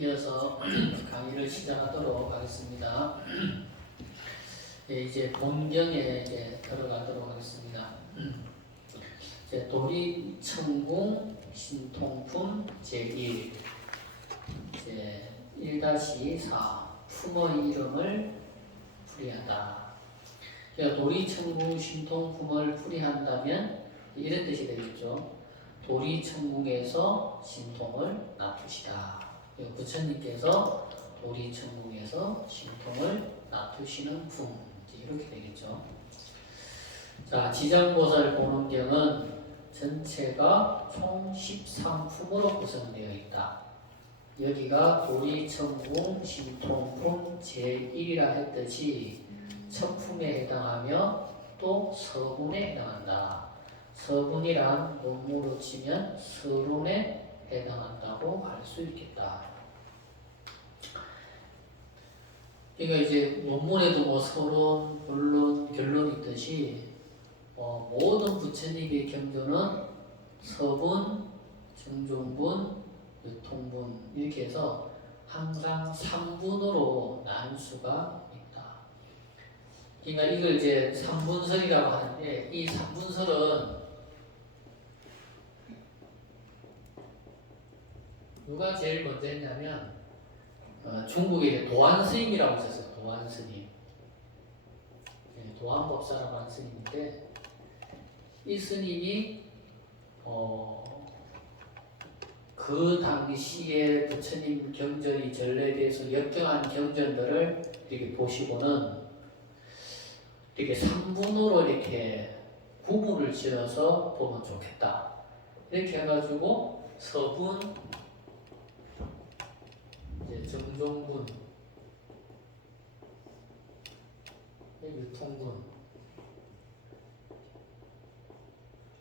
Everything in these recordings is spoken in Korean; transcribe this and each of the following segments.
이어서 강의를 시작하도록 하겠습니다. 네, 이제 본경에 이제 들어가도록 하겠습니다. 이제 도리천궁 신통품 제1 이제 1-4 품의 이름을 풀이한다. 그러니까 도리천궁 신통품을 풀이한다면 이런 뜻이 되겠죠. 도리천궁에서 신통을 놔두시다. 부처님께서 도리천궁에서 신통을 놔두시는 품, 이렇게 되겠죠. 자, 지장보살 보는경은 전체가 총 13품으로 구성되어 있다. 여기가 도리천궁 신통품 제1이라 했듯이 첫 품에 해당하며 또 서분에 해당한다. 서분이란 논문으로 치면 서론에 해당한다고 할 수 있겠다. 그러니까 이제 논문에도 뭐 서론, 본론, 결론이 있듯이 모든 부처님의 경전은 서분, 정종분, 유통분 이렇게 해서 항상 3분으로 나눌 수가 있다. 그러니까 이걸 이제 3분설이라고 하는데 이 3분설은 누가 제일 먼저 했냐면 중국에 도안스님이라고 있었어요. 도안스님. 네, 도안법사라고 하는 스님인데 이 스님이 그 당시에 부처님 경전이 전래돼서 역경한 경전들을 이렇게 보시고는 이렇게 3분으로 이렇게 구분을 지어서 보면 좋겠다. 이렇게 해가지고 서분, 이제 정종분, 유통분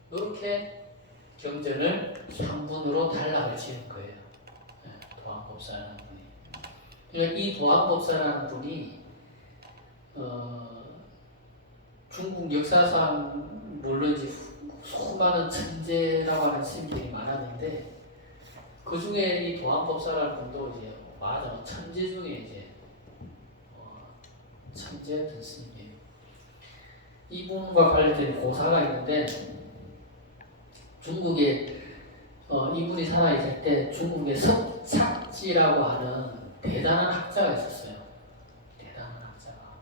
이렇게 경전을 3분으로 단락을 지은 거예요. 도안법사라는 분이. 그러니까 이 도안법사라는 분이 중국 역사상 물론 이제 수많은 천재라고 하는 스님들이 많았는데 그 중에 이 도안법사라는 분도 이제 말하자면 천재 중에 이제 천재였던 스님이에요. 이분과 관련된 고사가 있는데 중국에 이분이 살아있을 때 중국에 석착지라고 하는 대단한 학자가 있었어요. 대단한 학자가.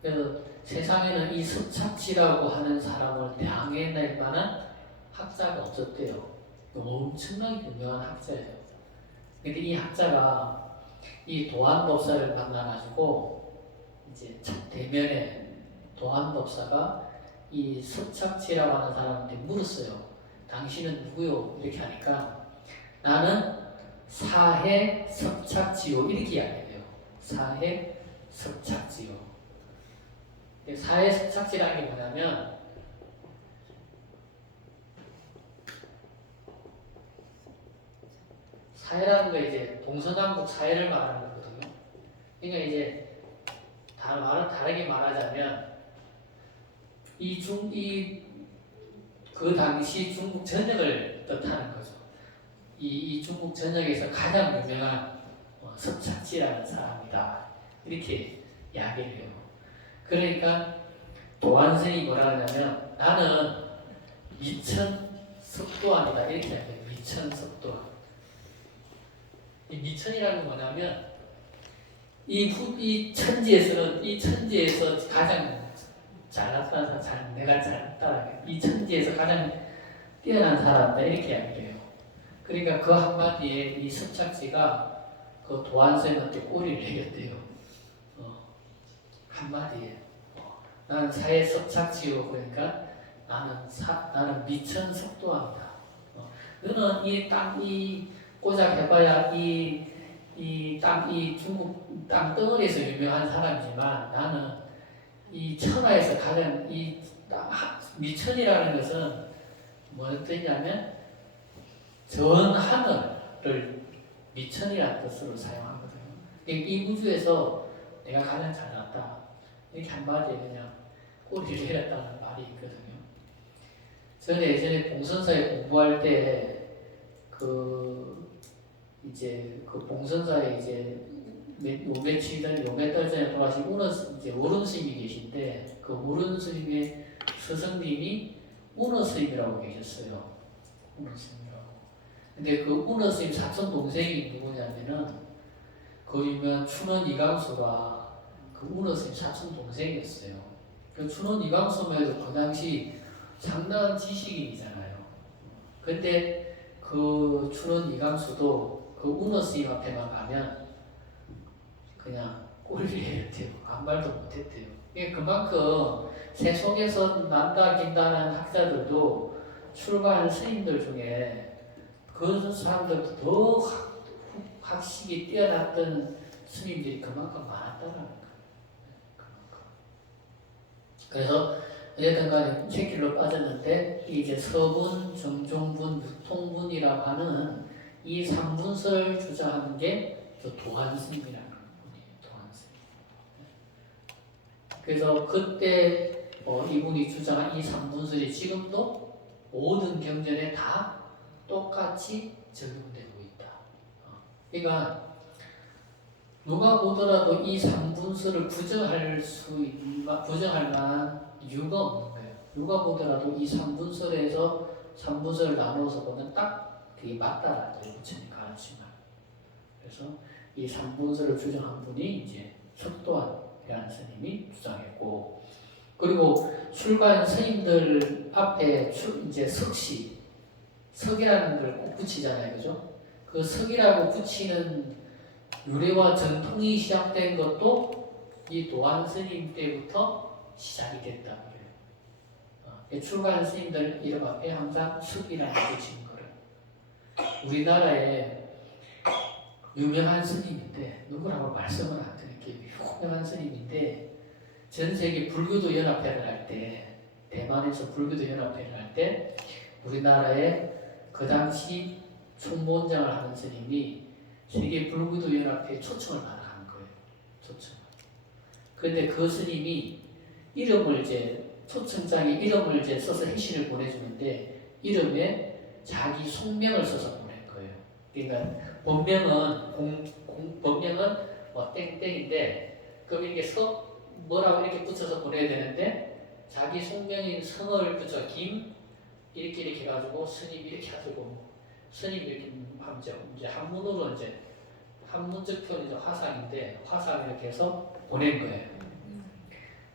그래서 세상에는 이 석착지라고 하는 사람을 당해낼 만한 학자가 없었대요. 엄청나게 유명한 학자예요. 근데 이 학자가 이 도안법사를 만나가지고 이제 첫 대면에 도안법사가 이 석착지라고 하는 사람한테 물었어요. 당신은 누구요? 이렇게 하니까 나는 사해 석착지요 이렇게 이야기해요. 사해 석착지요. 사해 석착지라는 게 뭐냐면 사해라는 거 이제 동서남북 사해를 말하는 거거든요. 그러니까 이제 다르게 말하자면 그 당시 중국 전역을 뜻하는 거죠. 이 중국 전역에서 가장 유명한 석착지라는 사람이다. 이렇게 이야기를 해요. 그러니까 도안스님이 뭐라 하냐면 나는 미천석도안이다. 이렇게 이야기해요. 미천석도안. 이 미천이라는 건 뭐냐면 이 천지에서 가장 잘났다는 사람, 내가 잘났다. 이 천지에서 가장 뛰어난 사람이다. 이렇게 이야기해요. 그러니까 그 한마디에 이 석착지가 그 도안스님한테 꼬리를 내렸대요. 한마디에. 나는 사회 석착지요. 그러니까 나는 미천석도안이다. 너는 이 고작 해봐야 이 중국 땅덩어리에서 유명한 사람이지만 나는 이 천하에서 가장 미천이라는 것은 무슨 뜻이냐면 전 하늘을 미천이라는 뜻으로 사용하거든요. 이 우주에서 내가 가장 잘났다. 이렇게 한마디에 그냥 꼬리를 내렸다는 말이 있거든요. 저는 예전에 봉선사에 공부할 때 이제 그 봉선사에 이제 며칠 전, 몇 달 전에 돌아가신 이제 오른 스님이 계신데 그 오른 스님의 스승님이 운어 스님이라고 계셨어요. 운어 스님이라고. 근데 그 운어 스님 사촌 동생이 누구냐면은 그 유명한 춘원 이광수가 그 운어 스님 사촌 동생이었어요. 그 춘원 이광수만 해도 그 당시 상당한 지식인이잖아요. 근데 그 춘원 이광수도 그 운어 스님 앞에만 가면 그냥 꼴리했대요. 아무 말도 못했대요. 이게 그만큼 세속에서 난다 긴다는 학자들도 출가한 스님들 중에 그 사람들도 더 학식이 뛰어났던 스님들이 그만큼 많았다는 거예요. 그래서 어쨌든 간에 새길로 빠졌는데 이제 서분, 정종분, 유통분이라고 하는 이 3분설 주장하는 게 도한스님이라는 분이에요. 도한스님. 그래서 그때 이분이 주장한 이 3분설이 지금도 모든 경전에 다 똑같이 적용되고 있다. 그러니까 누가 보더라도 이 3분설을 부정할 만한 이유가 없는 거예요. 누가 보더라도 이 3분설에서 3분설을 나누어서 보면 딱 그게 맞다라는 거예요. 부처님 가르침을. 그래서 이 3분설을 주장한 분이 이제 석도한이라는 스님이 주장했고, 그리고 출가한 스님들 앞에 이제 석이라는 걸 꼭 붙이잖아요. 그죠? 그 석이라고 붙이는 유래와 전통이 시작된 것도 이 도한 스님 때부터 시작이 됐다. 출가한 스님들 이름 앞에 항상 석이라고 붙이는 거를. 우리나라에 유명한 스님인데 누구라고 말씀을 안 드릴게요. 유명한 스님인데 전 세계 불교도 연합회를 할 때, 대만에서 불교도 연합회를 할 때 우리나라에 그 당시 총무원장을 하는 스님이 세계 불교도 연합회에 초청을 받아간 거예요. 초청. 그런데 그 스님이 이름을 이제 초청장에 이름을 이제 써서 회신을 보내주는데 이름에 자기 속명을 써서 보낸 거예요. 그러니까 본명은 뭐 땡땡인데 그럼 이게 뭐라고 이렇게 붙여서 보내야 되는데 자기 속명인 성을 붙여 김 이렇게 해가지고 스님 이렇게 해가지고 스님 이렇게 하면 이제 한문으로 이제 한문적 표현이 이제 화상인데 화상 이렇게 해서 보낸 거예요.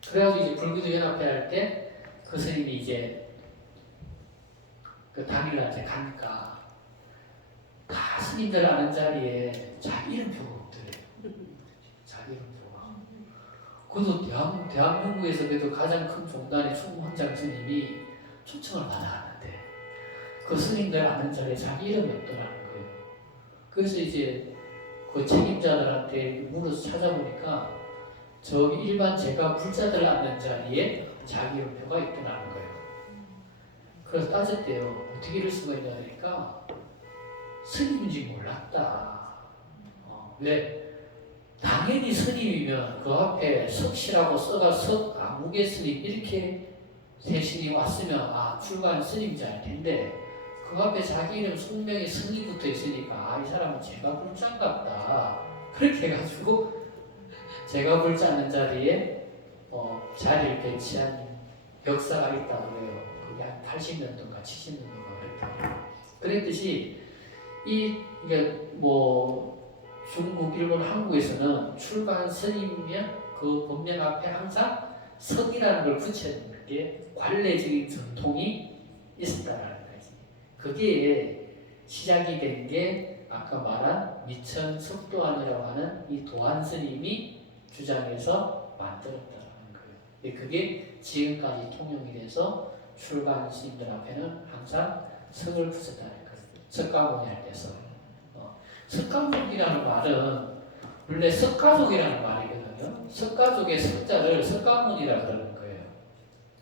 그래가지고 이제 불교도 연합회 할 때 그 스님이 이제 그 당일날 이제 가니까 다 스님들 아는 자리에 자기 이름표가 없더래요. 자기 이름표가. 그래도 대한민국에서 그래도 가장 큰 종단의 총무원장 스님이 초청을 받아갔는데 그 스님들 아는 자리에 자기 이름이 없더라는 거예요. 그래서 이제 그 책임자들한테 물어서 찾아보니까 저기 일반 제가 불자들 앉는 자리에 자기 이름표가 있더라는 거예요. 그래서 따졌대요. 어떻게 이럴 수가 있냐 하니까 스님인지 몰랐다. 왜? 당연히 스님이면 그 앞에 석시라고 써가 아무개 스님 이렇게 대신이 왔으면 출가한 스님인지 알 텐데 그 앞에 자기 이름 숙명에 성이 붙어 있으니까 이 사람은 제가 불자인갑다. 그렇게 해가지고 제가 불자 않는 자리에 자리를 배치한 역사가 있다고 해요. 그게 한 80년도인가 70년도인가 그랬다. 그랬듯이 이게 뭐 중국, 일본, 한국에서는 출가한 스님이면 그 본명 앞에 항상 성이라는 걸 붙이는 게 관례적인 전통이 있었다라는 거지. 그게 시작이 된 게 아까 말한 미천 석도안이라고 하는 이 도안 스님이 주장해서 만들었다라는 거예요. 그게 지금까지 통용이 돼서 출가한 스님들 앞에는 항상 석을 붙였다는 거예요. 석가모니 할 때 석. 석가모니라는 말은 원래 석가족이라는 말이거든요. 석가족의 석자를 석가모니라고 그러는 거예요.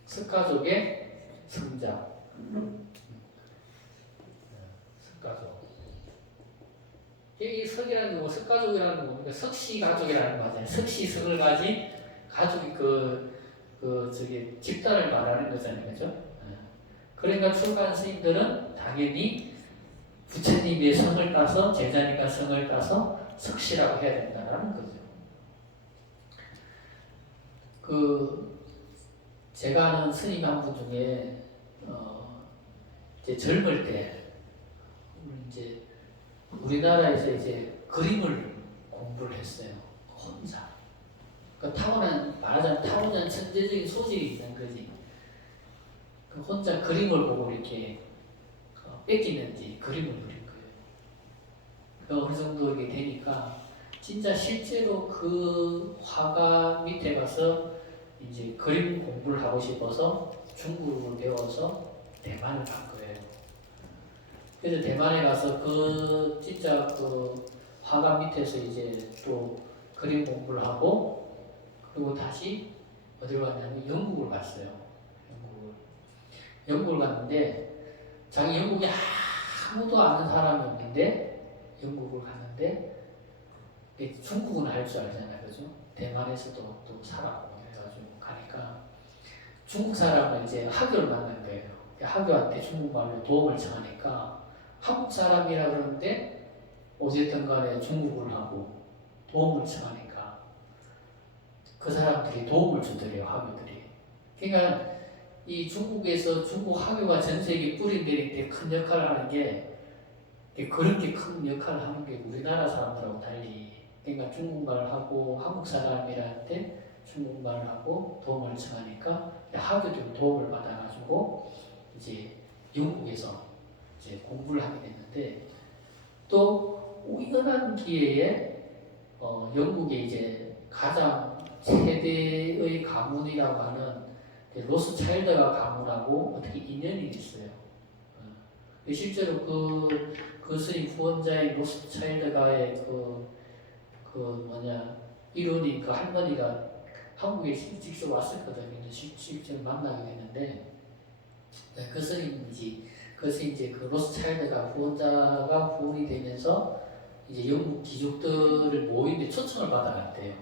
석가족의 성자. 석가족. 이 석이라는 거, 석가족이라는 거 뭡니까? 석시가족이라는 거 맞아요. 석시석을 가진 가족이 집단을 말하는 거잖아요. 그죠? 그러니까 출가한 스님들은 당연히 부처님의 성을 따서 제자니까 성을 따서 석시라고 해야 된다라는 거죠. 제가 아는 스님 한 분 중에 이제 젊을 때 이제 우리나라에서 이제 그림을 공부를 했어요. 혼자. 말하자면 타고난 천재적인 소질이 있는 거지. 혼자 그림을 보고 이렇게 뺏기는지 그림을 그린 거예요. 어느 정도 이렇게 되니까 진짜 실제로 그 화가 밑에 가서 이제 그림 공부를 하고 싶어서 중국을 배워서 대만을 간 거예요. 그래서 대만에 가서 진짜 화가 밑에서 이제 또 그림 공부를 하고 그리고 다시 어디로 갔냐면 영국을 갔어요. 영국을 갔는데 자기 영국에 아무도 아는 사람이 없는데 영국을 갔는데 중국은 알 줄 알잖아요, 그죠? 대만에서도 또 살았고 해가지고 가니까 중국 사람을 이제 학교를 만난 거예요. 학교한테 중국말로 도움을 청하니까 한국 사람이라 그러는데 어쨌든 간에 중국을 하고 도움을 청하니까 그 사람들이 도움을 주더래요, 학교들이. 그러니까 이 중국에서 중국 학교가 전 세계에 뿌리내릴 때 큰 역할을 하는 게 그렇게 큰 역할을 하는 게 우리나라 사람들하고 달리 그러니까 중국말을 하고 한국 사람이라는데 중국말을 하고 도움을 청하니까 학교도 도움을 받아가지고 이제 영국에서 이제 공부를 하게 됐는데 또 우연한 기회에 영국에 이제 가장 세대의 가문이라고 하는 로스차일드가 가문하고 어떻게 인연이 있어요. 실제로 그 스님 후원자인 로스차일드가의 이론이 그 할머니가 한국에 직접 왔었거든요. 실제로 만나게 됐는데 그 스님인지 그 로스차일드가 후원자가 후원이 되면서 이제 영국 귀족들을 모이는데 초청을 받아갔대요.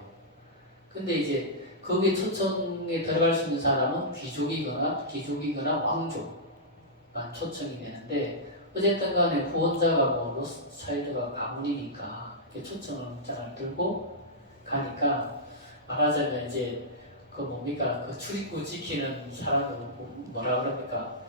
근데 이제 거기에 초청에 들어갈 수 있는 사람은 귀족이거나 왕족만 초청이 되는데 어쨌든 간에 후원자가 로스차일드가 가문이니까 초청장을 들고 가니까 말하자면 이제 그 출입구 지키는 사람들 뭐라 그럽니까?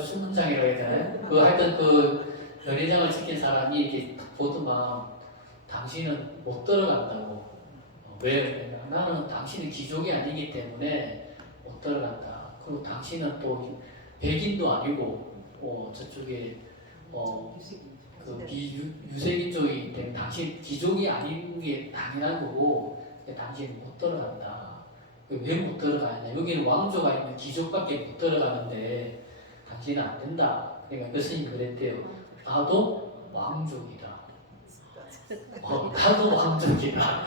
수문장이라고 해야 되나요? 하여튼 연회장을 지킨 사람이 이렇게 보더만 당신은 못 들어간다고. 왜? 나는 당신은 귀족이 아니기 때문에 못 들어간다. 그리고 당신은 또 백인도 아니고 저쪽에 유색인종이기 때문에 당신 귀족이 아닌 게 당연한 거고 당신은 못 들어간다. 왜 못 들어가냐? 여기는 왕조가 있는 귀족밖에 못 들어가는데 당신은 안 된다. 그러니까 그 스님이 그랬대요. 나도 왕족이다. 나도 왕족이다.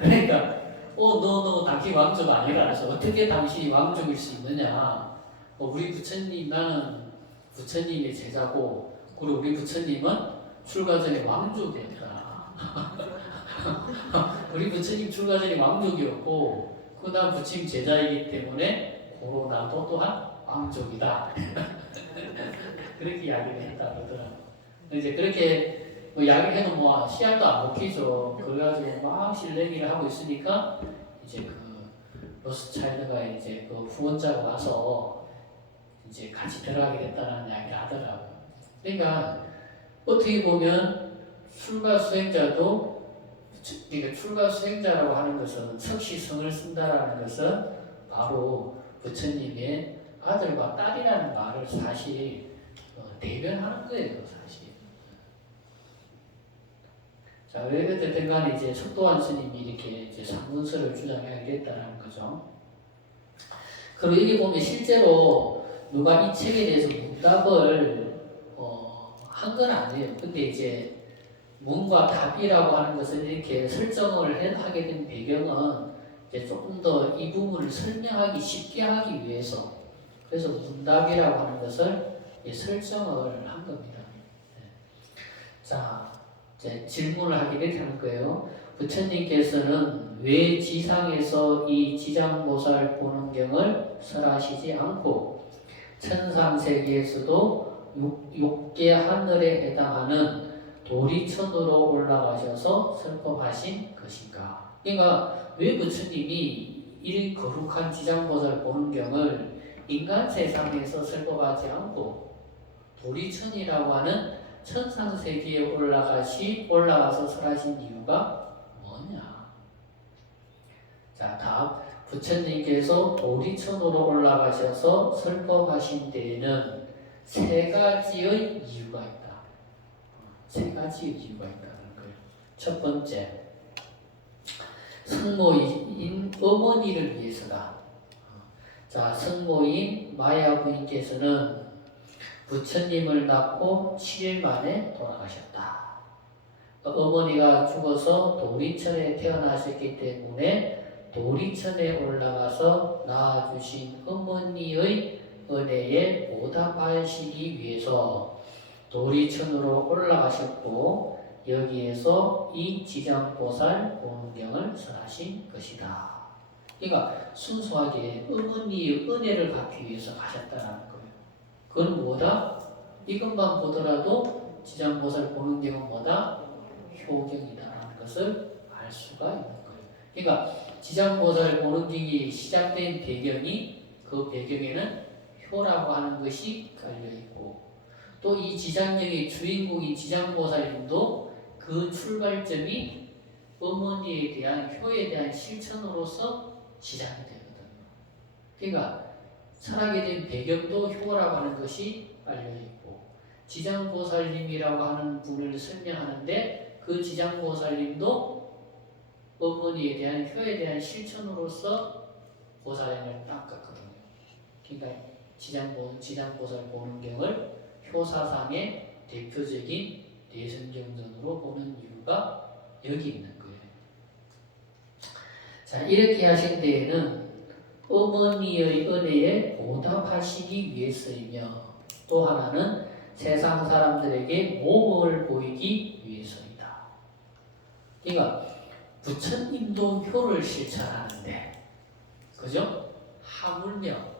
그러니까 너 당신 왕족 아니라 그래서 어떻게 당신이 왕족일 수 있느냐? 우리 부처님 나는 부처님의 제자고 그리고 우리 부처님은 출가 전에 왕족이었다. 우리 부처님 출가 전에 왕족이었고 나 부처님 제자이기 때문에 고로 나도 또한 왕족이다. 그렇게 이야기를 했다 그러더라고요. 이제 그렇게 이야기를 해도 씨알도 안 먹히죠. 그래가지고 막 실내기를 하고 있으니까 이제 로스차일드가 이제 후원자가 와서 이제 같이 들어가게 됐다는 이야기를 하더라고요. 그러니까 어떻게 보면 출가 수행자라고 하는 것은 석시성을 쓴다라는 것은 바로 부처님의 아들과 딸이라는 말을 사실 대변하는 거예요, 사실. 자, 왜 그랬든 간에 이제 석도한 스님이 이렇게 이제 상문서를 주장하게 됐다는 거죠. 그리고 여기 보면 실제로 누가 이 책에 대해서 문답을 한 건 아니에요. 근데 이제 문과 답이라고 하는 것을 이렇게 설정을 하게 된 배경은 이제 조금 더 이 부분을 설명하기 쉽게 하기 위해서 그래서 문답이라고 하는 것을 설정을 한 겁니다. 자, 이제 질문을 하게 되는 거예요. 부처님께서는 왜 지상에서 이 지장보살 보는 경을 설하시지 않고 천상세계에서도 육계 하늘에 해당하는 도리천으로 올라가셔서 설법하신 것인가? 그러니까 왜 부처님이 이 거룩한 지장보살 보는 경을 인간 세상에서 설법하지 않고 도리천이라고 하는 천상세계에 올라가서 설하신 이유가 뭐냐? 자, 다음 부처님께서 도리천으로 올라가셔서 설법하신 데에는 세 가지의 이유가 있다. 세 가지의 이유가 있다는 거예요. 첫 번째, 성모인 어머니를 위해서다. 자, 성모인 마야 부인께서는 부처님을 낳고 7일 만에 돌아가셨다. 어머니가 죽어서 도리천에 태어나셨기 때문에 도리천에 올라가서 낳아주신 어머니의 은혜에 보답하시기 위해서 도리천으로 올라가셨고 여기에서 이 지장보살 보문경을 설하신 것이다. 그러니까 순수하게 어머니의 은혜를 갚기 위해서 가셨다는 거예요. 그건 뭐다? 이것만 보더라도 지장보살 보문경은 뭐다? 효경이다라는 것을 알 수가 있는 거예요. 그러니까 지장보살 보문경이 시작된 배경이 그 배경에는 효라고 하는 것이 깔려있고 또 이 지장경의 주인공인 지장보살님도 그 출발점이 어머니에 대한 효에 대한 실천으로서 시작이 되거든요. 그러니까 설하게 된 배경도 효라고 하는 것이 깔려있고 지장보살님이라고 하는 분을 설명하는데 그 지장보살님도 어머니에 대한 효에 대한 실천으로서 보살행을 닦았거든요. 그러니까 지장보살 보문경을 효사상의 대표적인 대성경전으로 보는 이유가 여기 있는 거예요. 자, 이렇게 하신 데에는 어머니의 은혜에 보답하시기 위해서이며 또 하나는 세상 사람들에게 모범을 보이기 위해서이다. 그러니까 부처님도 효를 실천하는데 그죠? 하물며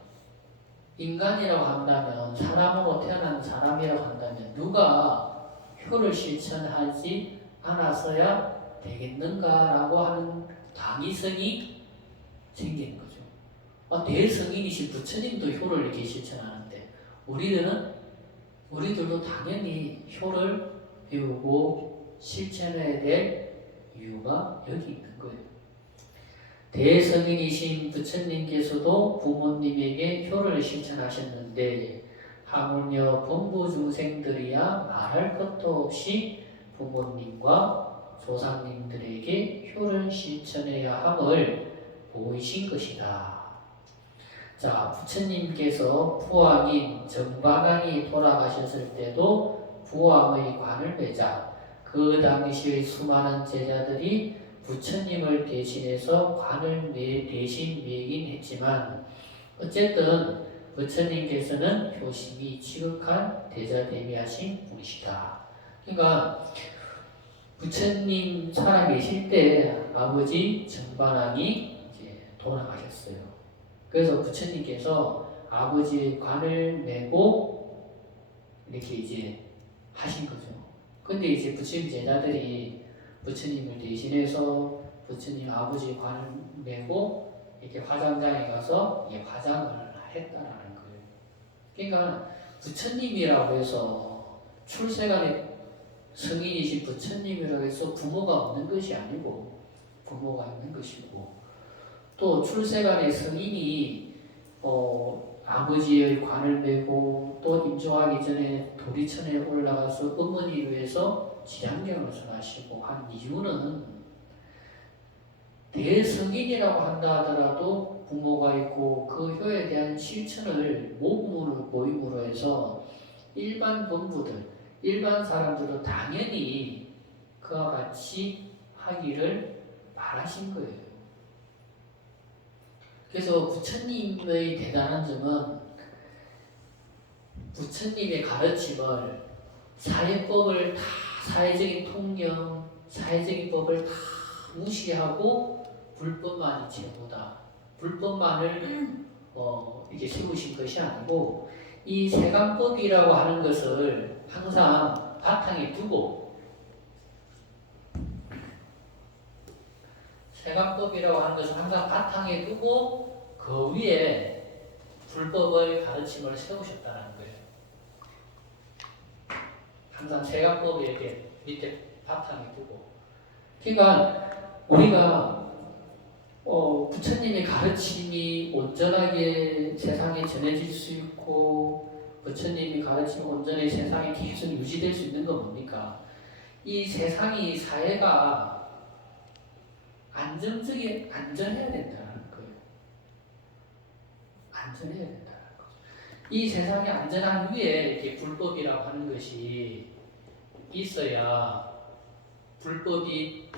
인간이라고 한다면 사람으로 태어난 사람이라고 한다면 누가 효를 실천하지 않아서야 되겠는가라고 하는 당위성이 생기는 거죠. 대성인이신 부처님도 효를 이렇게 실천하는데 우리들도 당연히 효를 배우고 실천해야 될 이유가 여기 있는 거예요. 대성인이신 부처님께서도 부모님에게 효를 실천하셨는데 하물며 범부 중생들이야 말할 것도 없이 부모님과 조상님들에게 효를 실천해야 함을 보이신 것이다. 자, 부처님께서 부왕인 정반왕이 돌아가셨을 때도 부왕의 관을 매자 그 당시의 수많은 제자들이 부처님을 대신해서 관을 대신 매긴 했지만 어쨌든 부처님께서는 효심이 지극한 대자대비하신 분이시다. 그러니까 부처님 살아계실 때 아버지 정반왕이 이제 돌아가셨어요. 그래서 부처님께서 아버지의 관을 메고 이렇게 이제 하신 거죠. 근데 이제 부처님 제자들이 부처님을 대신해서 부처님 아버지 관을 메고 이렇게 화장장에 가서 화장을 했다라는 거예요. 그러니까 부처님이라고 해서 출세간에 성인이신 부처님이라고 해서 부모가 없는 것이 아니고 부모가 있는 것이고 또 출세간에 성인이 아버지의 관을 메고 또 임종하기 전에 도리천에 올라가서 어머니를 위해서 지장경을 설하시고 한 이유는 대성인이라고 한다 하더라도 부모가 있고 그 효에 대한 실천을 모범으로 보임으로 해서 일반 범부들, 일반 사람들도 당연히 그와 같이 하기를 바라신 거예요. 그래서 부처님의 대단한 점은 부처님의 가르침을 사회법을 다 사회적인 통념, 사회적인 법을 다 무시하고 불법만이 최고다. 불법만을 이렇게 세우신 것이 아니고 이 세간법이라고 하는 것을 항상 바탕에 두고 세간법이라고 하는 것을 항상 바탕에 두고 그 위에 불법의 가르침을 세우셨다는 거예요. 항상 세간법에 이렇게 밑에 바탕에 두고. 그러니까 우리가 부처님의 가르침이 온전하게 세상에 전해질 수 있고 부처님이 가르침이 온전히 세상에 계속 유지될 수 있는 건 뭡니까? 이 세상이 사회가 안전해야 된다는 거예요. 안전해야 된다는 거죠. 이 세상이 안전한 위에 이렇게 불법이라고 하는 것이 있어야 불법이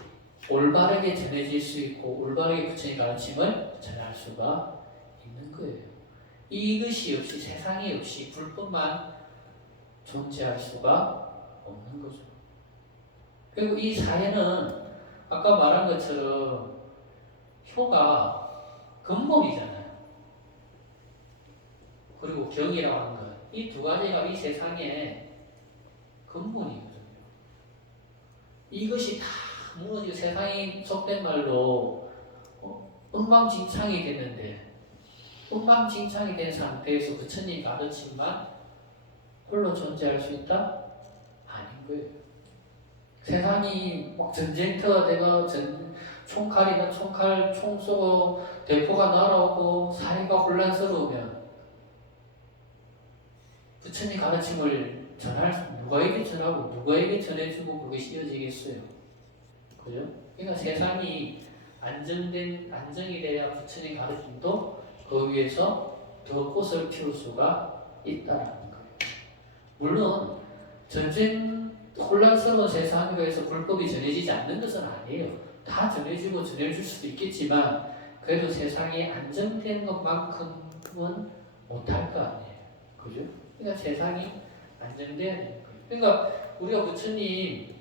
올바르게 전해질 수 있고 올바르게 부처님 가르침을 전할 수가 있는 거예요. 이것이 없이 세상이 없이 불법만 존재할 수가 없는 거죠. 그리고 이 사회는 아까 말한 것처럼 효가 근본이잖아요. 그리고 경이라고 하는 것. 이 두 가지가 이 세상의 근본이거든요. 이것이 다 무너지고 세상이 속된 말로 엉망진창이 됐는데 엉망진창이 된 상태에서 부처님 가르침만 홀로 존재할 수 있다? 아닌 거예요. 세상이 막 전쟁터가 되고 총칼이나 총 쏘고 대포가 날아오고 사회가 혼란스러우면 부처님 가르침을 누가에게 전하고 누가에게 전해주고 그것이 이어지겠어요. 그죠? 그러니까 세상이 안정이 돼야 부처님 가르침도 그 위에서 더 꽃을 피울 수가 있다는 거예요. 물론 혼란스러운 세상에서 불법이 전해지지 않는 것은 아니에요. 다 전해지고 전해줄 수도 있겠지만 그래도 세상이 안정된 것만큼은 못할 거 아니에요. 그죠? 그러니까 세상이 안정돼야 되는 거예요. 그러니까 우리가 부처님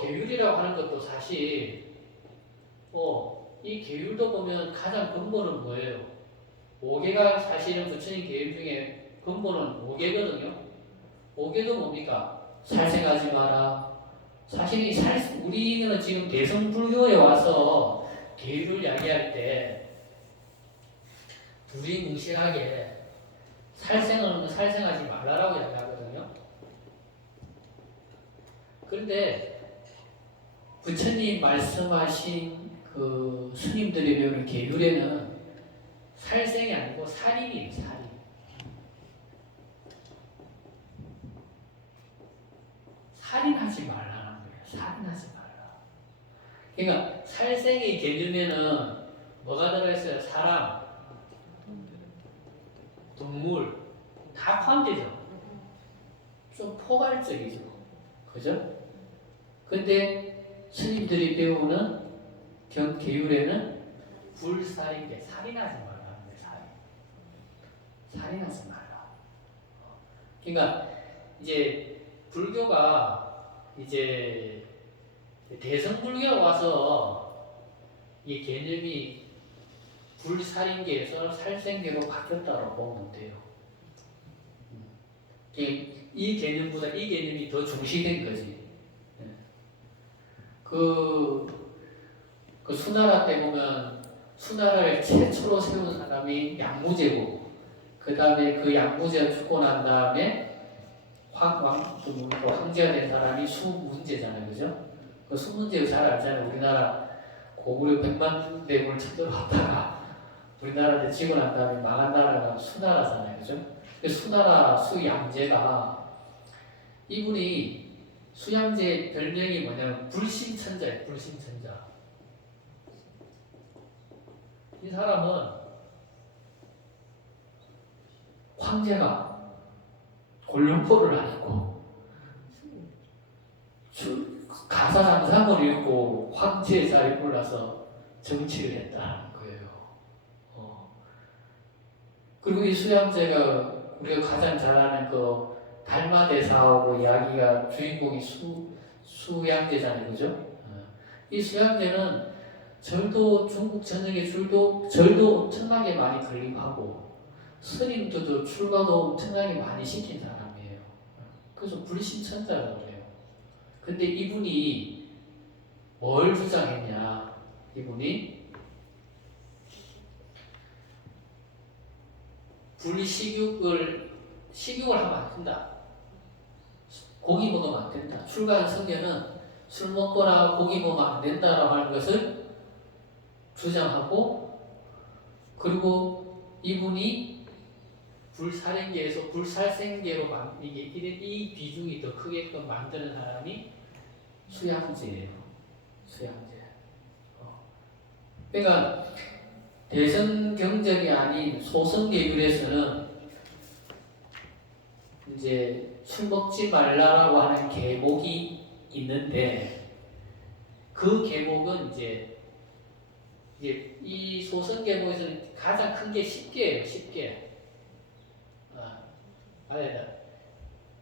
계율이라고 하는 것도 사실 이 계율도 보면 가장 근본은 뭐예요? 5개가 사실은 부처님 계율 중에 근본은 5개거든요. 5개도 뭡니까? 살생하지 마라. 사실 우리는 지금 대성불교에 와서 계율을 이야기할 때 두리뭉실하게 살생하지 말라라고 이야기하거든요. 그런데 부처님 말씀하신 그 스님들이 배우는 계율에는 살생이 아니고 살인이에요. 살인. 살인하지 말라는 거예요. 살인하지 말라. 그러니까 살생의 개념에는 뭐가 들어있어요? 사람, 동물 다 포함되죠. 좀 포괄적이죠. 그죠? 근데 스님들이 배우는 계율에는 불살인계, 살인하지 말라는 거예요. 살인하지 말라. 그러니까 이제 불교가 이제 대성불교가 와서 이 개념이 불살인계에서 살생계로 바뀌었다고 보면 돼요. 이 개념보다 이 개념이 더 중시된 거지. 그 수나라 때 보면 수나라를 최초로 세운 사람이 양무제고 그 다음에 그 양무제가 죽고 난 다음에 황제가 된 사람이 수문제잖아요. 그죠? 그 수문제 잘 알잖아요. 우리나라 고구려 100만 대군을 쳐들어왔다가 우리나라를 지고 난 다음에 망한 나라가 수나라잖아요. 그죠? 수나라 수양제가 이분이 수양제 별명이 뭐냐면 불신천자예요. 불신천자. 이 사람은 황제가 곤룡포를 안 입고 가사장상을 읽고 황제의 자리에 올라서 정치를 했다는 거예요. 그리고 이 수양제가 우리가 가장 잘 아는 그 달마대사하고 이야기가 주인공이 수양제잖아요. 그죠? 이 수양제는 절도 중국 전역의 절도 엄청나게 많이 건립하고 스님들도 출가도 엄청나게 많이 시킨 사람이에요. 그래서 불신천자라고 그래요. 근데 이분이 뭘 주장했냐? 이분이 식육을 하면 안 된다. 고기 먹으면 안 된다. 출가한 성녀는 술 먹거나 고기 먹으면 안 된다라고 하는 것을 주장하고, 그리고 이분이 불살행계에서 불살생계로 이 비중이 더 크게끔 만드는 사람이 수양제예요. 수양제. 그러니까 대성경전이 아닌 소성계율에서는 이제 술 먹지 말라라고 하는 계목이 있는데, 그 계목은 이제 이 소성 계목에서는 가장 큰 게 10개예요. 10개.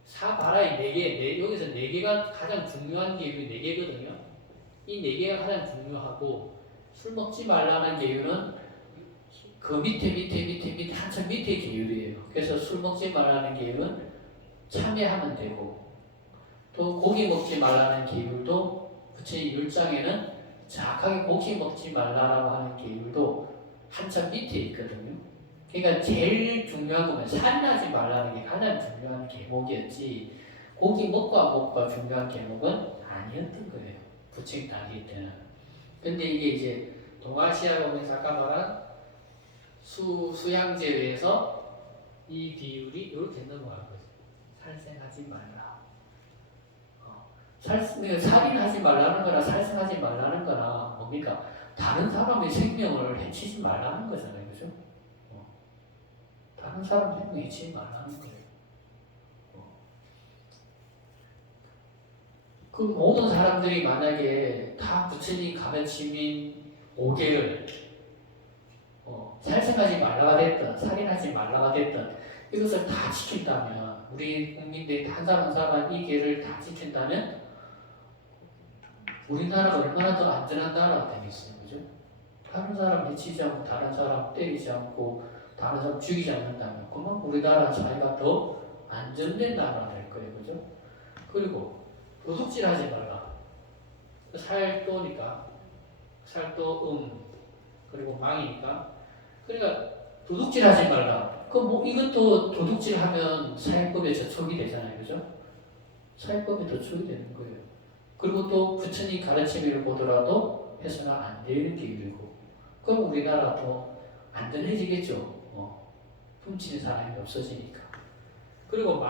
사바라의 4개, 여기서 4개가 가장 중요한 계율이 4개거든요. 이 4개가 가장 중요하고, 술 먹지 말라는 계율은 그 밑에 한참 밑에 계율이에요. 그래서 술 먹지 말라는 계율은 참여하면 되고, 또 고기 먹지 말라는 계율도 부처님 율장에는 정확하게 고기 먹지 말라라고 하는 계율도 한참 밑에 있거든요. 그러니까 제일 중요한 거는 살인하지 말라는 게 가장 중요한 계목이었지, 고기 먹고 안 먹고가 중요한 계목은 아니었던 거예요. 부처님 당시 때는. 근데 이게 이제 동아시아가 보면서 아까 말한 수양제에 의해서 이 비율이 이렇게 넘어간 거죠. 살생하지 말라. 살인하지 말라는 거나 살생하지 말라는 거나 뭡니까? 다른 사람의 생명을 해치지 말라는 거잖아요. 그죠? 다른 사람 생명 해치지 말라는 거예요. 그 모든 사람들이 만약에 다 부처님 가르침인 5개를 살생하지 말라가 됐든 살인하지 말라가 됐든 이것을 다 지킨다면, 우리 국민들이 한 사람 한 사람 이 개를 다 지킨다면 우리나라가 얼마나 더 안전한 나라가 되겠어요. 그죠? 다른 사람 해치지 않고, 다른 사람 때리지 않고, 다른 사람 죽이지 않는다면 그만큼 우리나라 사회가 더 안전된 나라가 될 거예요. 그죠? 그리고 도둑질하지 말라. 살도니까, 그리고 망이니까. 그러니까 도둑질하지 말라. 이것도 도둑질하면 사회법에 저촉이 되잖아요. 그죠? 사회법에 저촉이 되는 거예요. 그리고 또 부처님 가르침을 보더라도 해서는 안 되는 계율이고, 그럼 우리나라 더 안전해지겠죠. 훔치는 사람이 없어지니까. 그리고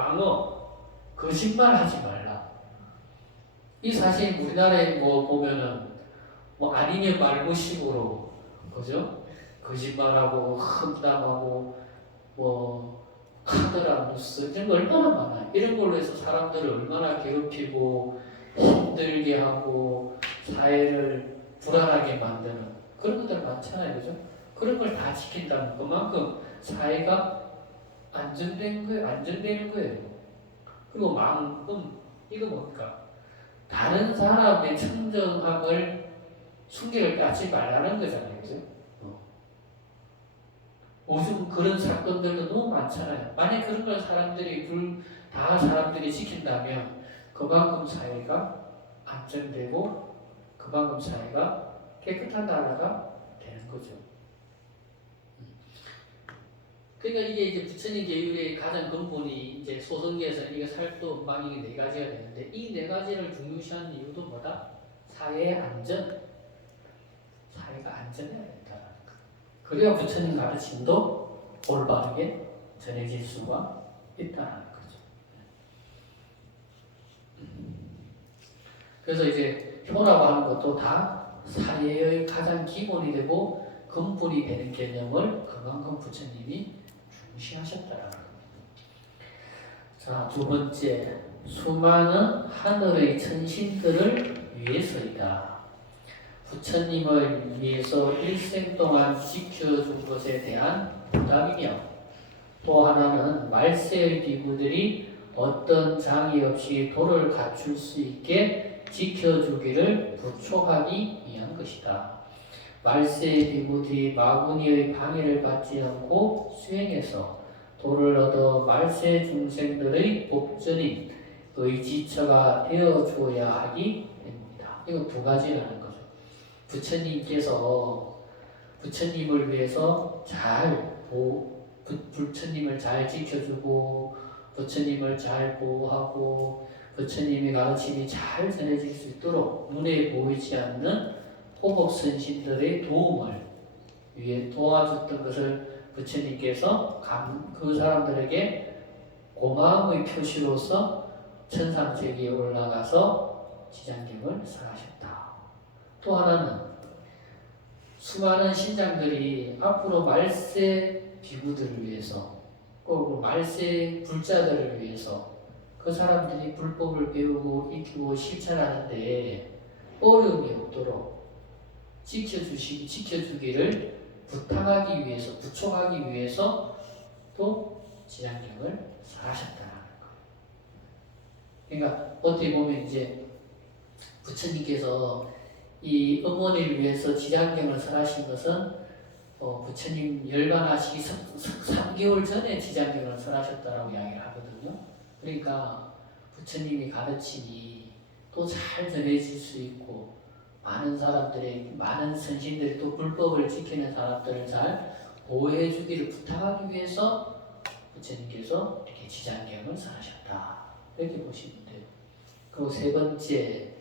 거짓말하지 말라. 이 사실 우리나라에 보면은 아니면 말고식으로, 그죠? 거짓말하고 험담하고 카더라 뉴스 이런 거 얼마나 많아요. 이런 걸로 해서 사람들을 얼마나 괴롭히고 힘들게 하고 사회를 불안하게 만드는 그런 것들 많잖아요. 그죠? 그런 걸 다 지킨다면 그만큼 사회가 안전되는 거예요. 그리고 이거 뭡니까? 다른 사람의 청정함을 순결을 빼앗지 말라는 거잖아요. 그죠? 요즘 그런 사건들도 너무 많잖아요. 만약 그런 걸 사람들이 지킨다면 그만큼 사회가 안정되고 그만큼 사회가 깨끗한 나라가 되는 거죠. 그러니까 이게 이제 부처님 계율의 가장 근본이 이제 소성계에서는 이거 살도 망이 4가지가 되는데, 이 4가지를 중요시하는 이유도 뭐다? 사회의 안전. 사회가 안전해야 된다는 거. 그래야 부처님 가르침도 올바르게 전해질 수가 있다는 거죠. 그래서 이제 효라고 하는 것도 다 사회의 가장 기본이 되고 근본이 되는 개념을 그만큼 부처님이 중시하셨다는 겁니다. 자, 2번째, 수많은 하늘의 천신들을 위해서이다. 부처님을 위해서 일생 동안 지켜준 것에 대한 보답이며, 또 하나는 말세의 비구들이 어떤 장애 없이 도를 갖출 수 있게 지켜주기를 부촉하기 위한 것이다. 말세 비구들이 마구니의 방해를 받지 않고 수행해서 도를 얻어 말세 중생들의 복전인 의지처가 되어줘야 하기 때문이다. 이거 두 가지라는 거죠. 부처님께서 부처님을 위해서 부처님을 잘 지켜주고 부처님을 잘 보호하고 부처님의 가르침이 잘 전해질 수 있도록 눈에 보이지 않는 호법선신들의 도움을 위해 도와줬던 것을 부처님께서 그 사람들에게 고마움의 표시로서 천상세계에 올라가서 지장경을 설하셨다. 또 하나는 수많은 신장들이 앞으로 말세 비구들을 위해서 꼭 말세 불자들을 위해서 그 사람들이 불법을 배우고 익히고 실천하는데 어려움이 없도록 지켜주기를 부탁하기 위해서, 부촉하기 위해서 또 지장경을 설하셨다는 거예요. 그러니까 어떻게 보면 이제 부처님께서 이 어머니를 위해서 지장경을 설하신 것은 부처님 열반하시기 3개월 전에 지장경을 설하셨다라고 이야기를 하거든요. 그러니까 부처님이 가르침이 또 잘 전해질 수 있고 많은 선신들이 또 불법을 지키는 사람들을 잘 보호해 주기를 부탁하기 위해서 부처님께서 이렇게 지장경을 설하셨다. 이렇게 보시면 돼요. 그리고 세 번째,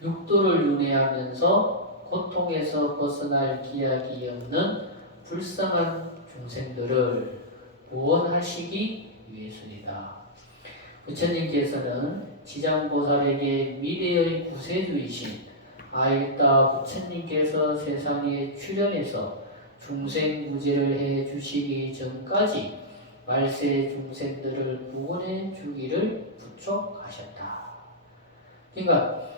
육도를 윤회하면서 고통에서 벗어날 기약이 없는 불쌍한 중생들을 구원하시기 위해서이다. 부처님께서는 지장보살에게 미래의 구세주이신 아일다 부처님께서 세상에 출현해서 중생 구제를 해 주시기 전까지 말세 중생들을 구원해 주기를 부촉하셨다. 그러니까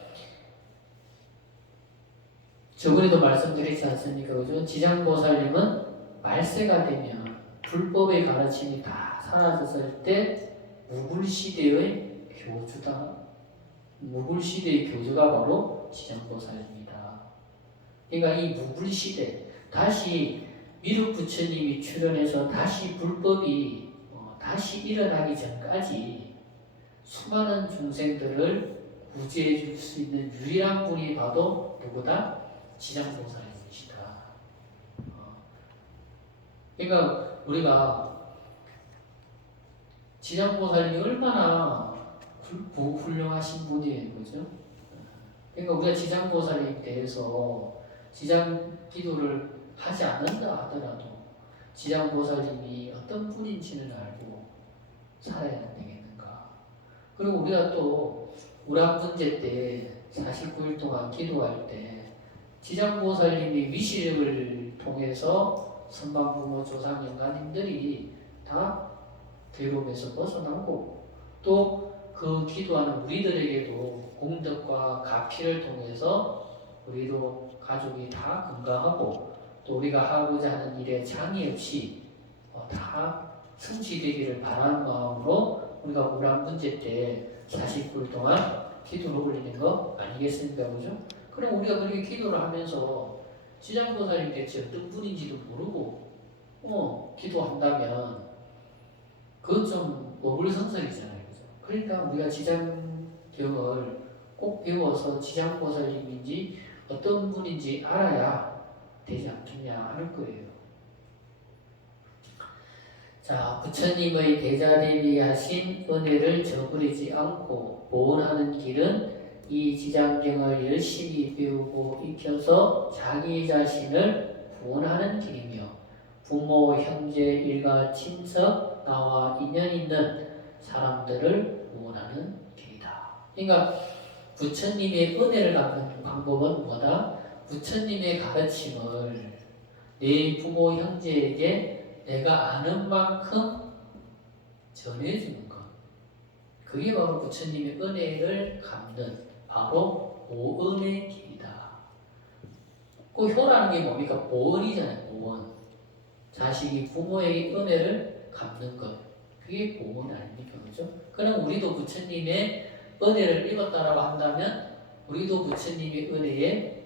저번에도 말씀드리지 않습니까? 그죠? 지장보살님은 말세가 되면 불법의 가르침이 다 사라졌을 때 무불시대의 교주다. 무불시대의 교주가 바로 지장보살입니다. 그러니까 이 무불시대, 다시 미륵 부처님이 출현해서 다시 불법이 다시 일어나기 전까지 수많은 중생들을 구제해 줄 수 있는 유일한 분이 봐도 누구다? 지장보살님이시다. 그러니까 우리가 지장보살님이 얼마나 훌륭하신 분이에요, 그죠? 그러니까 우리가 지장보살님에 대해서 지장 기도를 하지 않는다 하더라도 지장보살님이 어떤 분인지는 알고 살아야 되겠는가? 그리고 우리가 또 우람분제 때 49일 동안 기도할 때 지장보살님이 위시력을 통해서 선방부모 조상 영가님들이 다 괴로움에서 벗어나고 또 그 기도하는 우리들에게도功德과 가피를 통해서 우리도 가족이 다 건강하고 또 우리가 하고자 하는 일에 장애 없이 다 성취되기를 바라는 마음으로 우리가 우람분제 때 49일 동안 기도를 올리는 거 아니겠습니까? 그죠? 그럼 우리가 그렇게 기도를 하면서 지장보살님 대체 어떤 분인지도 모르고 기도한다면 그건 좀 노블성설이잖아요. 그죠? 그러니까 우리가 지장경을 꼭 배워서 지장보살님인지 어떤 분인지 알아야 되지 않겠냐 하는 거예요. 자, 부처님의 대자대비하신 은혜를 저버리지 않고 보존하는 길은 이 지장경을 열심히 배우고 익혀서 자기 자신을 구원하는 길이며 부모, 형제, 일가, 친척, 나와 인연 있는 사람들을 구원하는 길이다. 그러니까 부처님의 은혜를 갚는 방법은 뭐다? 부처님의 가르침을 내 부모, 형제에게 내가 아는 만큼 전해주는 것. 그게 바로 부처님의 은혜를 갚는 바로 보은의 길이다. 그 효라는 게 뭡니까? 보은이잖아요. 보은. 자식이 부모에게 은혜를 갚는 것. 그게 보은 아닙니까? 그죠? 그럼 우리도 부처님의 은혜를 입었다라고 한다면 우리도 부처님의 은혜에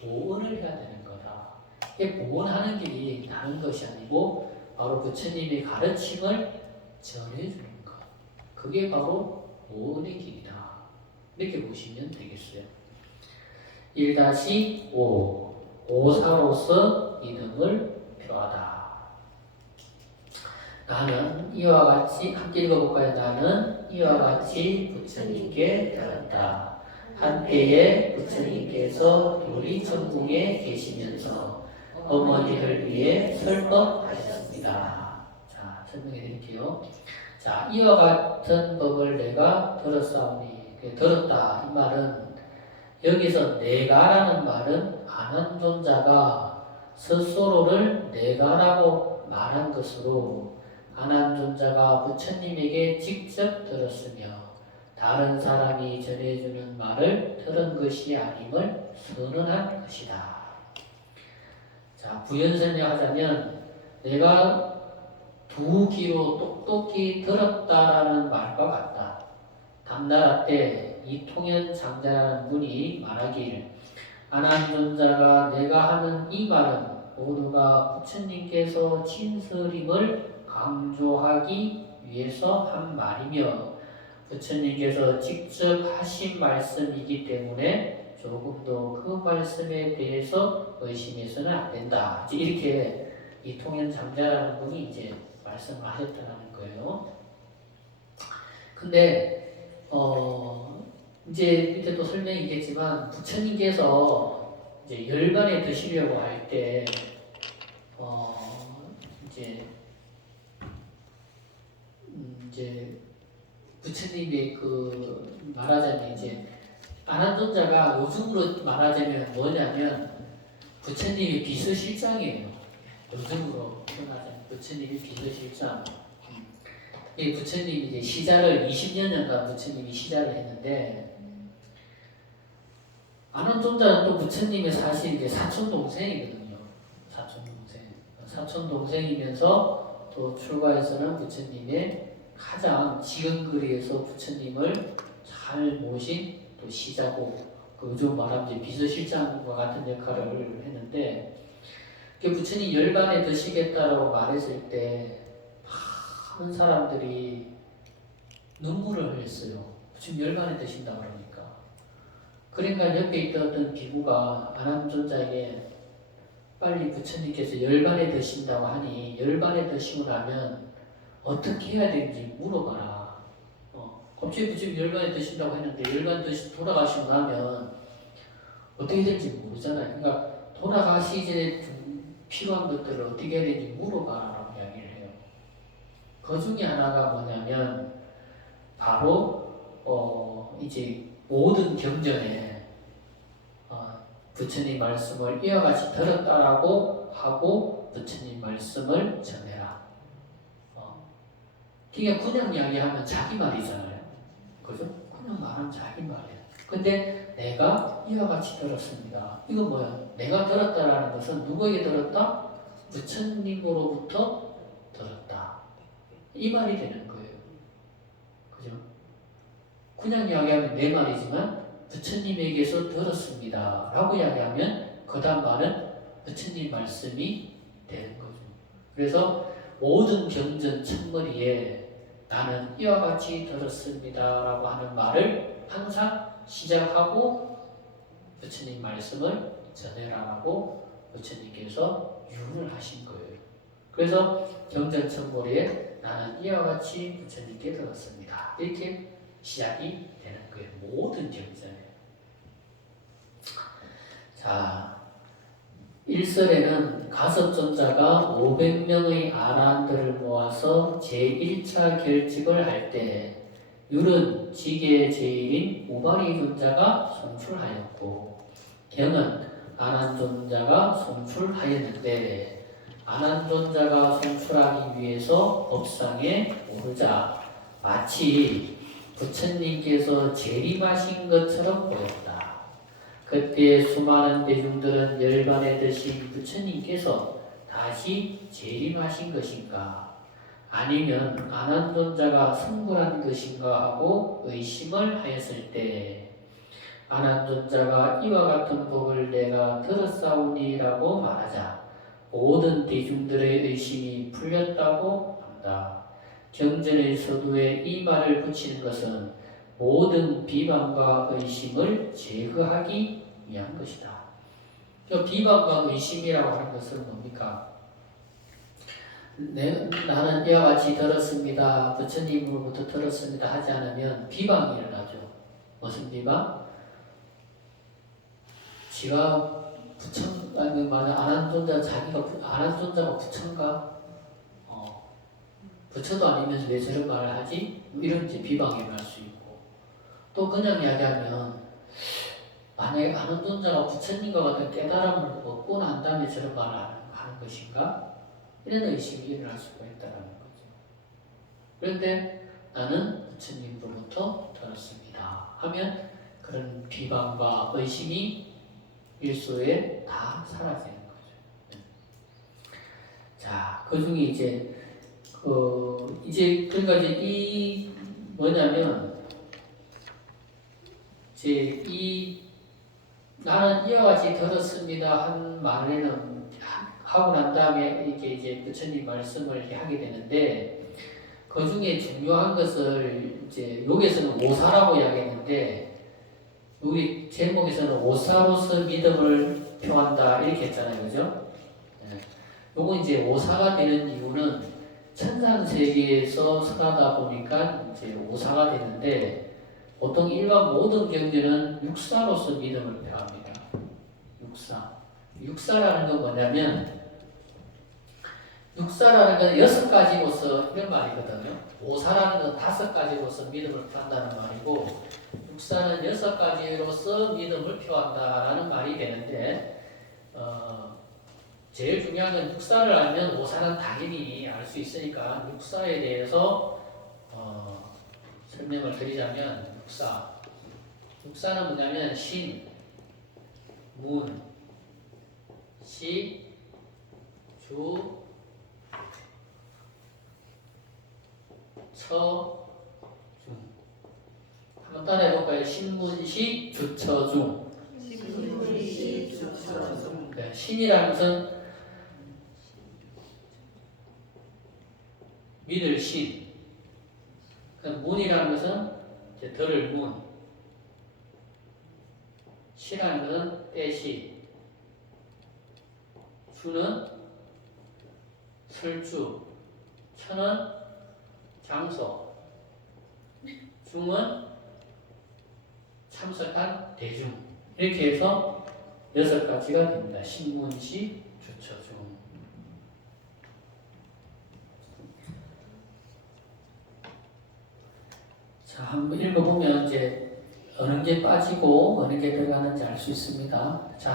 보은을 해야 되는 거다. 이게 보원하는 길이 다른 것이 아니고 바로 부처님의 가르침을 전해주는 것. 그게 바로 보원의 길이다. 이렇게 보시면 되겠어요. 1-5 오사로서 믿음을 표하다. 나는 이와 같이 함께 읽어볼까요? 나는 이와 같이 부처님께 따랐다. 한때에 부처님께서 우리 천궁에 계시면서 어머니를 위해 설법하셨습니다. 자, 설명해 드릴게요. 자, 이와 같은 법을 내가 들었사오니. 들었다. 이 말은 여기서 내가라는 말은 아난존자가 스스로를 내가라고 말한 것으로 아난존자가 부처님에게 직접 들었으며 다른 사람이 전해주는 말을 들은 것이 아님을 선언한 것이다. 자, 부연설명하자면 내가 두 귀로 똑똑히 들었다라는 말과 같다. 당나라 때 이통현 장자라는 분이 말하길 아난존자가 내가 하는 이 말은 모두가 부처님께서 진설임을 강조하기 위해서 한 말이며 부처님께서 직접 하신 말씀이기 때문에 조금도 그 말씀에 대해서 의심해서는 안 된다. 이제 이렇게 이통현 장자라는 분이 이제 말씀을 하셨다는 거예요. 근데 이제 밑에 또 설명이 있겠지만 부처님께서 이제 열반에 드시려고 할 때 이제 부처님의 그 말하자면 이제 아난존자가 요즘으로 말하자면 뭐냐면 부처님의 비서실장이에요. 요즘으로 표현하자면 부처님의 비서실장. 이 부처님이 이제 시자를 20년간 부처님이 시자를 했는데 아난존자는 또 부처님의 사실 이제 사촌 동생이거든요. 사촌 동생이면서 또 출가에서는 부처님의 가장 지근거리에서 부처님을 잘 모신 또 시자고 그 요즘 말하면 이제 비서실장과 같은 역할을 했는데 그 부처님 열반에 드시겠다라고 말했을 때 많은 사람들이 눈물을 흘렸어요. 부처님 열반에 드신다고 그러니까. 그러니까 옆에 있던 어떤 비구가 아난존자에게 빨리 부처님께서 열반에 드신다고 하니 열반에 드시고 나면 어떻게 해야 되는지 물어봐라. 갑자기 부처님 열반에 드신다고 했는데 열반 돌아가시고 나면 어떻게 될지 모르잖아요. 그러니까 돌아가시기 전에 좀 필요한 것들을 어떻게 해야 되는지 물어봐라라고 이야기를 해요. 그 중에 하나가 뭐냐면 바로 이제 모든 경전에 부처님 말씀을 이와 같이 들었다라고 하고 부처님 말씀을 전해라. 그냥 이야기하면 자기 말이잖아요. 그죠? 그냥 말하면 자기 말이에요. 근데 내가 이와 같이 들었습니다. 이건 뭐야? 내가 들었다라는 것은 누구에게 들었다? 부처님으로부터 들었다. 이 말이 되는 거예요. 그죠? 그냥 이야기하면 내 말이지만 부처님에게서 들었습니다. 라고 이야기하면 그 다음 말은 부처님 말씀이 되는 거죠. 그래서 모든 경전 첫머리에 나는 이와 같이 들었습니다. 라고 하는 말을 항상 시작하고 부처님 말씀을 전해라라고 부처님께서 유언을 하신 거예요. 그래서 경전 첫머리에 나는 이와 같이 부처님께 들었습니다. 이렇게 시작이 되는 거예요. 모든 경전에. 자, 1설에는 가섭존자가 500명의 아라한들을 모아서 제1차 결집을 할 때 율은 지계 제일인 우바리 존자가 송출하였고 경은 아난존자가 송출하였는데 아난존자가 송출하기 위해서 법상에 오르자 마치 부처님께서 재림하신 것처럼 보였다. 그때 수많은 대중들은 열반에 드신 부처님께서 다시 재림하신 것인가 아니면 아난존자가 승불한 것인가 하고 의심을 하였을 때 아난존자가 이와 같은 법을 내가 들었사오니라고 말하자 모든 대중들의 의심이 풀렸다고 한다. 경전의 서두에 이 말을 붙이는 것은 모든 비방과 의심을 제거하기 위한 것이다. 비방과 의심이라고 하는 것은 뭡니까? 나는 이와 같이 들었습니다. 부처님으로부터 들었습니다. 하지 않으면 비방이 일어나죠. 무슨 비방? 지가 부처, 아니, 아난존자, 아난존자가 부처인가? 부처도 아니면서 왜 저런 말을 하지? 이런 이제 비방이 일어날 수 있고. 또 그냥 이야기하면, 만약에 아난존자가 부처님과 같은 깨달음을 얻고 난 다음에 저런 말을 하는 것인가? 이런 의심이 일어날 수가 있다는 거죠. 그런데 나는 부처님으로부터 들었습니다 하면 그런 비방과 의심이 일소에 다 사라지는 거죠. 자, 그 중에 그러니까 이 뭐냐면 나는 이와 같이 들었습니다 한 말에는 하고 난 다음에 이제 부처님 말씀을 이렇게 하게 되는데 그 중에 중요한 것을 이제 여기서는 오사라고 이야기했는데 우리 제목에서는 오사로서 믿음을 표한다 이렇게 했잖아요, 그죠? 요건 이제 오사가 되는 이유는 천상 세계에서 설하다 보니까 이제 오사가 되는데 보통 일반 모든 경전은 육사로서 믿음을 표합니다. 육사라는 건 뭐냐면 육사라는 건 6가지로서 이런 말이거든요. 오사라는 건 5가지로서 믿음을 표한다는 말이고 육사는 6가지로서 믿음을 표한다라는 말이 되는데 제일 중요한 건 육사를 알면 오사는 당연히 알 수 있으니까 육사에 대해서 설명을 드리자면 육사는 뭐냐면 신, 문, 시, 주, 처, 중. 한번 따라해볼까요? 신문시, 주처중. 네, 신이라는 것은 믿을 신. 문이라는 것은 들을 문. 시라는 것은 때시. 주는 설주. 처는 장소, 중은 참석한 대중 이렇게 해서 6가지가 됩니다. 신문시, 주처중. 자, 한번 읽어보면 이제 어느 게 빠지고 어느 게 들어가는지 알 수 있습니다. 자,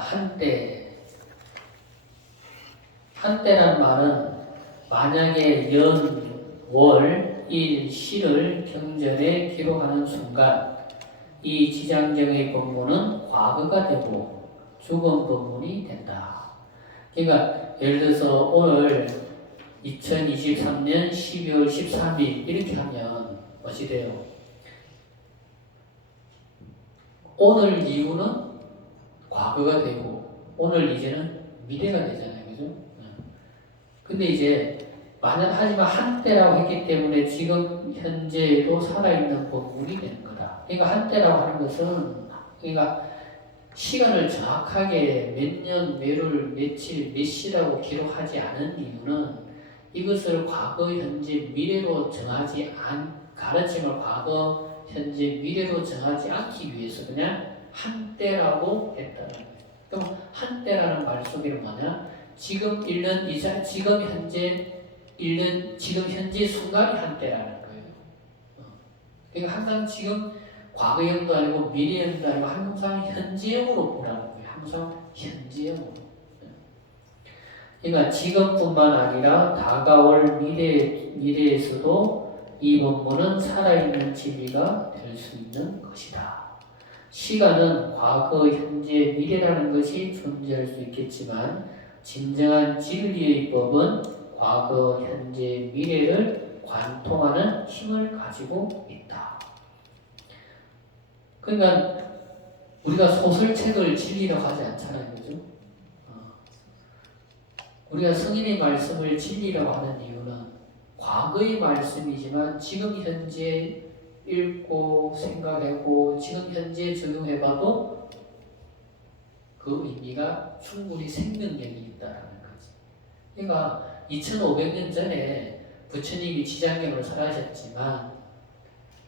한때란 말은 만약에 연, 월, 일, 시를 경전에 기록하는 순간 이 지장경의 법문은 과거가 되고 죽은 법문이 된다. 그러니까 예를 들어서 오늘 2023년 12월 13일 이렇게 하면 무엇이 돼요? 오늘 이후는 과거가 되고 오늘 이제는 미래가 되잖아요. 그죠? 근데 이제 하지만 한때라고 했기 때문에 지금 현재에도 살아있는 법문이 되는 거다. 그러니까 한때라고 하는 것은 그러니까 시간을 정확하게 몇 년, 몇월, 며칠, 몇 시라고 기록하지 않은 이유는 이것을 과거, 현재, 미래로 가르침을 과거, 현재, 미래로 정하지 않기 위해서 그냥 한때라고 했다는 거예요. 그럼 한때라는 말 속에는 뭐냐? 지금 1년, 지금 현재 1년, 지금 현재 순간이 한때라는 거예요. 그러니까 항상 지금 과거형도 아니고 미래형도 아니고 항상 현재형으로 보라는 거예요. 항상 현재형으로. 그러니까 지금뿐만 아니라 다가올 미래에서도 이 법문은 살아있는 진리가 될 수 있는 것이다. 시간은 과거, 현재, 미래라는 것이 존재할 수 있겠지만 진정한 진리의 법은 과거, 현재, 미래를 관통하는 힘을 가지고 있다. 그러니까 우리가 소설책을 진리라고 하지 않잖아요. 그죠? 우리가 성인의 말씀을 진리라고 하는 이유는 과거의 말씀이지만 지금 현재 읽고 생각하고 지금 현재 적용해봐도 그 의미가 충분히 생명력이 있다라는 거지. 그러니까 2500년 전에 부처님이 지장경을 설하셨지만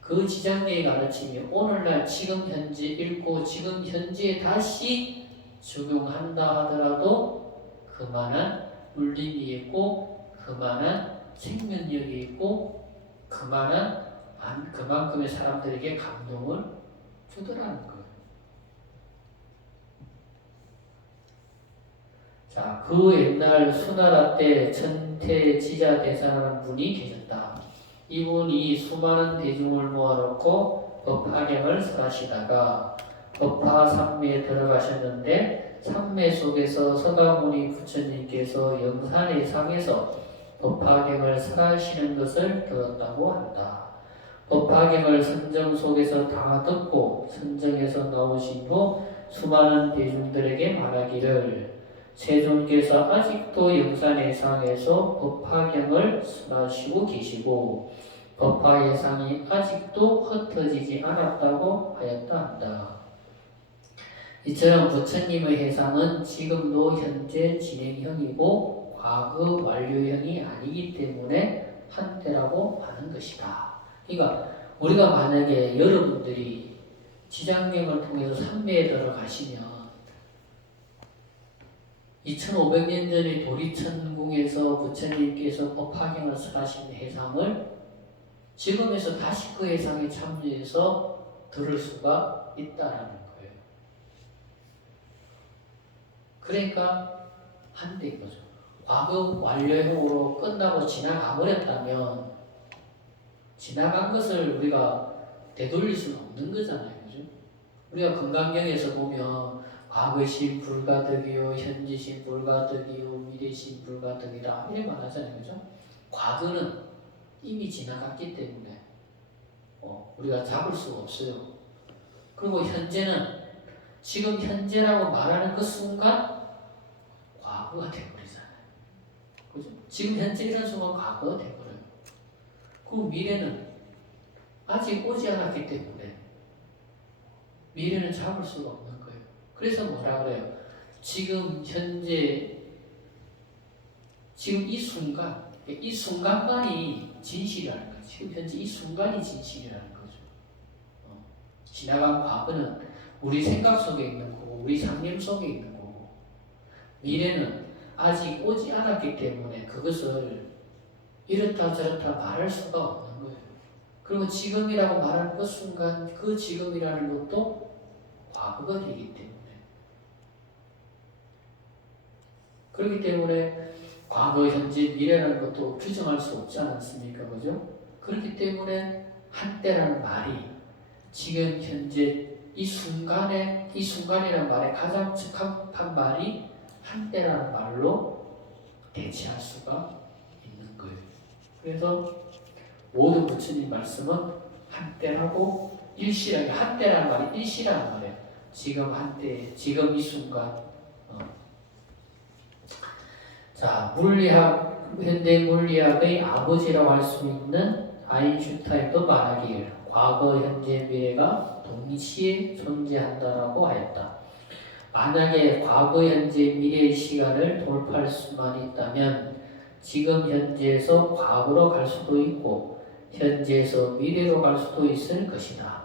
그 지장경의 가르침이 오늘날 지금 현재 읽고 지금 현재 다시 적용한다 하더라도 그만한 울림이 있고 그만한 생명력이 있고 그만큼의 사람들에게 감동을 주더라는 거예요. 자, 그 옛날 수나라 때 천태지자 대사라는 분이 계셨다. 이분이 수많은 대중을 모아놓고 법화경을 설하시다가 법화 삼매에 들어가셨는데 삼매 속에서 서가모니 부처님께서 영산의 상에서 법화경을 설하시는 것을 들었다고 한다. 법화경을 선정 속에서 다 듣고 선정에서 나오신 후 수많은 대중들에게 말하기를 세존께서 아직도 영산의 상에서 법화경을 설하시고 계시고 법화의 상이 아직도 흩어지지 않았다고 하였다 한다. 이처럼 부처님의 해상은 지금도 현재 진행형이고 과거 완료형이 아니기 때문에 한때라고 하는 것이다. 그러니까 우리가 만약에 여러분들이 지장경을 통해서 삼매에 들어가시면 2500년 전에 도리천궁에서 부처님께서 법화경을 설하신 해상을 지금에서 다시 그 해상에 참여해서 들을 수가 있다라는 거예요. 그러니까 한때인 거죠. 과거 완료형으로 끝나고 지나가 버렸다면 지나간 것을 우리가 되돌릴 수는 없는 거잖아요. 그죠? 우리가 금강경에서 보면 과거신 불가득이요, 현재신 불가득이요, 미래신 불가득이다 이렇게 말하잖아요. 그죠? 과거는 이미 지나갔기 때문에 우리가 잡을 수가 없어요. 그리고 현재는 지금 현재라고 말하는 그 순간 과거가 되어버리잖아요. 그죠? 지금 현재 이런 순간 과거가 되어버려요. 그리고 미래는 아직 오지 않았기 때문에 미래는 잡을 수가 없는 거예요. 그래서 뭐라 그래요? 지금 현재 지금 이 순간만이 진실이라는 거죠. 지금 현재 이 순간이 진실이라는 거죠. 지나간 과거는 우리 생각 속에 있는 거고 우리 상념 속에 있는 거고 미래는 아직 오지 않았기 때문에 그것을 이렇다 저렇다 말할 수가 없는 거예요. 그리고 지금이라고 말하는 그 순간 그 지금이라는 것도 과거가 되기 때문에 그렇기 때문에 과거, 현재, 미래라는 것도 규정할 수 없지 않습니까? 그죠? 그렇기 때문에 한때라는 말이 지금 현재 이 순간이라는 말에 가장 적합한 말이 한때라는 말로 대체할 수가 있는 거예요. 그래서 모든 부처님 말씀은 한때라고 일시라게 한때라는 말이 일시라는 말이에요. 지금 한때, 지금 이 순간. 자, 현대 물리학의 아버지라고 할 수 있는 아인슈타인도 말하기를 과거, 현재, 미래가 동시에 존재한다라고 하였다. 만약에 과거, 현재, 미래의 시간을 돌파할 수만 있다면 지금 현재에서 과거로 갈 수도 있고 현재에서 미래로 갈 수도 있을 것이다.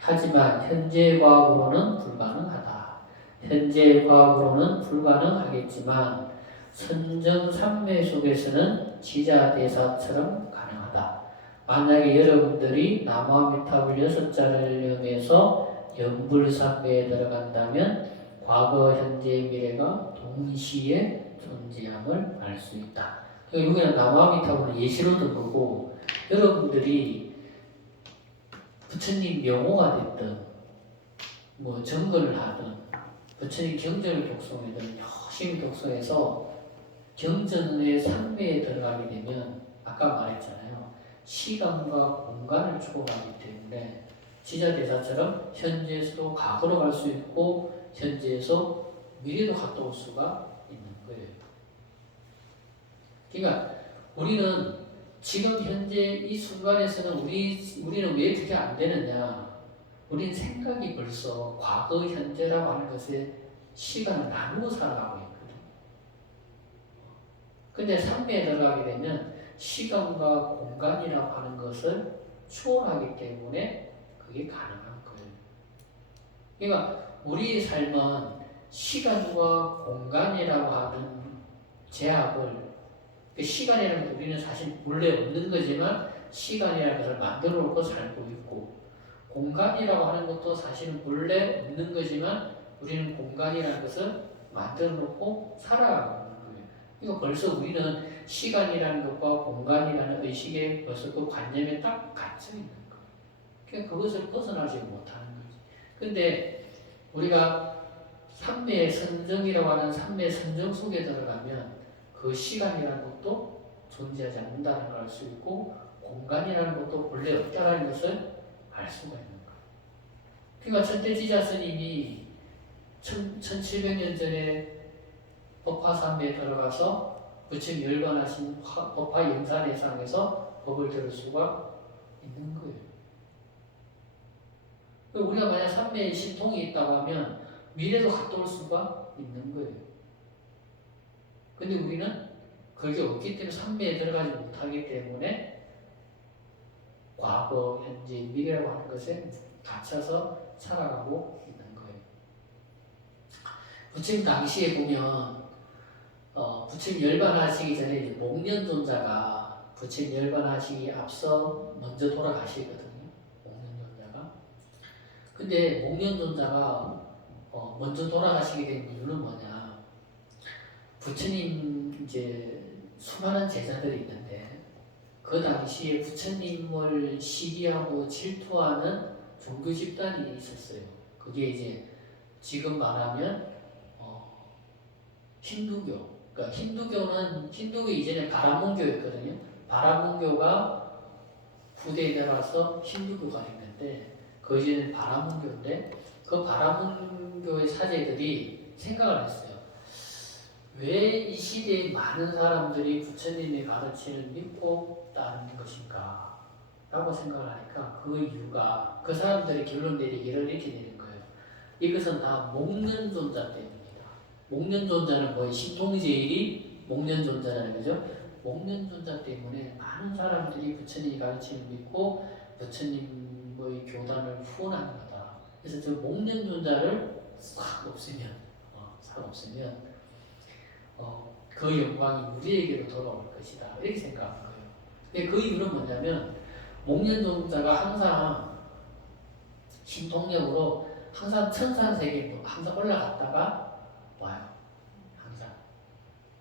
하지만 현재 과학으로는 불가능하다. 현재 과학으로는 불가능하겠지만 선정삼매 속에서는 지자대사처럼 가능하다. 만약에 여러분들이 남아미탑을 6자를 염해서 연불삼매에 들어간다면 과거, 현재, 미래가 동시에 존재함을 알 수 있다. 여기는 남아미탑은 예시로도 보고 여러분들이 부처님 명호가 됐든 뭐 정근을 하든 부처님 경전을 독송하든 열심히 독송해서 경전의 삼매에 들어가게 되면 아까 말했잖아요. 시간과 공간을 초월하기 때문에 지자대사처럼 현재에서도 과거로 갈 수 있고 현재에서 미래로 갔다 올 수가 있는 거예요. 그러니까 우리는 지금 현재 이 순간에서는 우리는 왜 그게 안 되느냐? 우리는 생각이 벌써 과거, 현재라고 하는 것에 시간을 나누어 살아가고 있거든. 근데 삼매에 들어가게 되면 시간과 공간이라고 하는 것을 초월하기 때문에 그게 가능한 거예요. 그러니까 우리의 삶은 시간과 공간이라고 하는 제약을, 그 시간이라는 게 우리는 사실 본래 없는 거지만 시간이라는 것을 만들어 놓고 살고 있고, 공간이라고 하는 것도 사실은 본래 없는 거지만 우리는 공간이라는 것을 만들어 놓고 살아가고 있는 거예요. 그러니까 벌써 우리는 시간이라는 것과 공간이라는 의식에 벌써 그 관념에 딱 갇혀 있는 거예요. 그러니까 그것을 벗어나지 못하는 거지. 근데 우리가 삼매의 선정이라고 하는 삼매의 선정 속에 들어가면 그 시간이라는 것도 존재하지 않는다는 걸 알 수 있고, 공간이라는 것도 본래 없다는 것을 알 수가 있는 거예요. 그러니까 천태지자 스님이 1700년 전에 법화삼매에 들어가서 부처님 열반하신 법화영산회상에서 법을 들을 수가 있는 거예요. 우리가 만약 삼매에 신통이 있다고 하면 미래도 갔다 올 수가 있는 거예요. 근데 우리는 그게 없기 때문에 삼매에 들어가지 못하기 때문에 과거, 현재, 미래라고 하는 것에 갇혀서 살아가고 있는 거예요. 부처님 당시에 보면 부처님 열반하시기 전에 목련존자가 부처님 열반하시기 앞서 먼저 돌아가시거든요. 목련존자가. 근데 목련존자가 먼저 돌아가시게 된 이유는 뭐냐? 부처님 이제 수많은 제자들이 있는데 그 당시에 부처님을 시기하고 질투하는 종교 집단이 있었어요. 그게 이제 지금 말하면 힌두교. 그러니까 힌두교 이전에 바라문교였거든요. 바라문교가 후대에 들어와서 힌두교가 있는데 그 이전에 바라문교인데 그 바라문교의 사제들이 생각을 했어요. 왜 이 시대에 많은 사람들이 부처님의 가르침을 믿고 따르는 것인가? 라고 생각을 하니까 그 이유가 그 사람들이 결론 내리기를 이렇게 내린 거예요. 이것은 다 목련존자 때문입니다. 목련존자는 뭐예요? 신통제일이 목련존자라는 거죠. 목련존자 때문에 많은 사람들이 부처님의 가르침을 믿고 부처님의 교단을 후원하는 거다. 그래서 저 목련존자를 싹 없애면 그 영광이 우리에게로 돌아올 것이다. 이렇게 생각하는 거예요. 그 이유는 뭐냐면 목련존자가 항상 신통력으로 항상 천상세계로 항상 올라갔다가 와요. 항상.